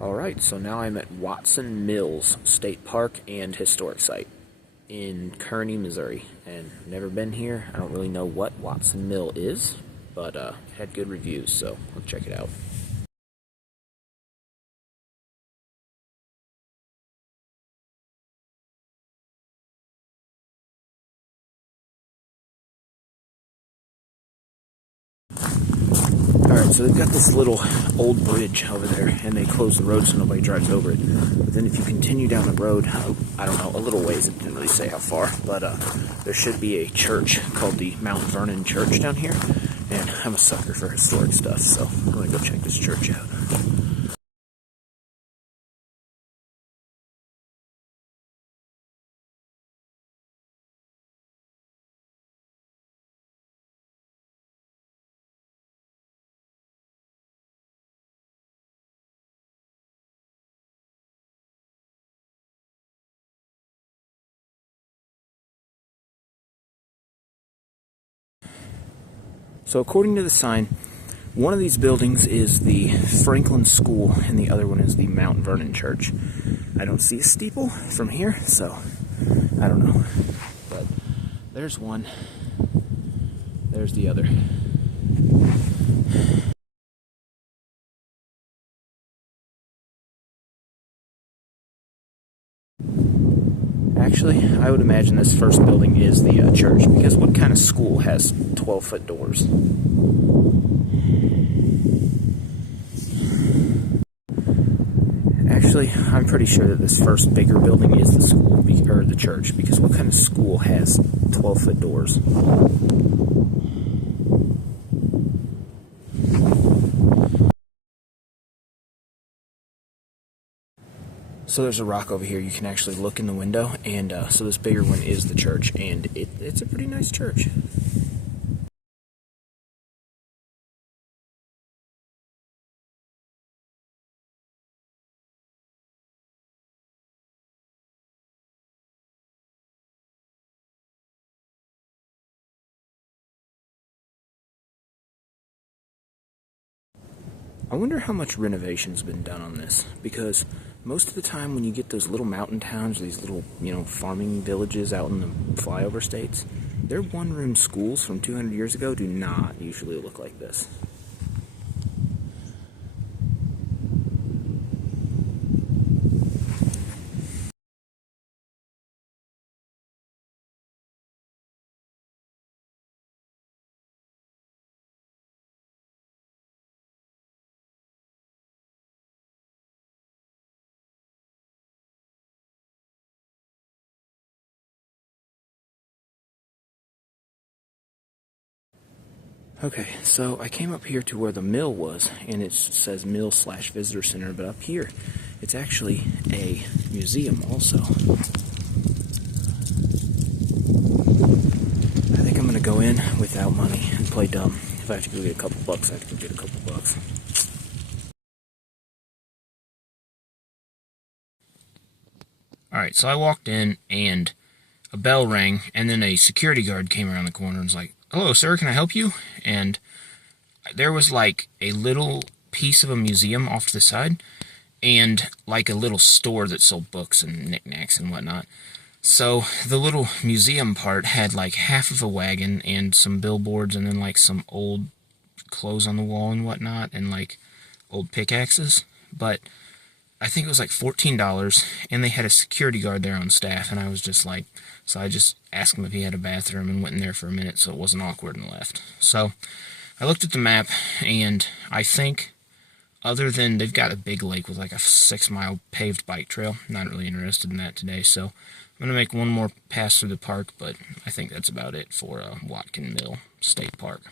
Alright, so now I'm at Watson Mills State Park and Historic Site in Kearney, Missouri. And never been here. I don't really know what Watson Mill is, but had good reviews, so let's check it out. Alright, so they've got this little old bridge over there, and they close the road so nobody drives over it. But then if you continue down the road, I don't know, a little ways, it didn't really say how far, but there should be a church called the Mount Vernon Church down here, and I'm a sucker for historic stuff, so I'm going to go check this church out. So according to the sign, one of these buildings is the Franklin School and the other one is the Mount Vernon Church. I don't see a steeple from here, so I don't know. But there's one. There's the other. Actually, I would imagine this first building is the church, because what kind of school has 12-foot doors? Actually, I'm pretty sure that this first bigger building is the school, or the church, because what kind of school has 12-foot doors? So there's a rock over here, you can actually look in the window, and so this bigger one is the church, and it's a pretty nice church. I wonder how much renovation's been done on this, because most of the time when you get those little mountain towns, these little, farming villages out in the flyover states, their one-room schools from 200 years ago do not usually look like this. Okay, so I came up here to where the mill was, and it says mill/visitor center, but up here, it's actually a museum also. I think I'm gonna go in without money and play dumb. If I have to go get a couple bucks, I have to go get a couple bucks. Alright, so I walked in, and a bell rang, and then a security guard came around the corner and was like, "Hello, sir, can I help you?" And there was like a little piece of a museum off to the side, and like a little store that sold books and knickknacks and whatnot. So the little museum part had like half of a wagon and some billboards, and then like some old clothes on the wall and whatnot, and like old pickaxes. But I think it was like $14, and they had a security guard there on staff, and I was just like, so I just asked him if he had a bathroom and went in there for a minute so it wasn't awkward and left. So I looked at the map, and I think other than they've got a big lake with like a 6-mile paved bike trail, not really interested in that today, so I'm going to make one more pass through the park, but I think that's about it for Watkins Mill State Park.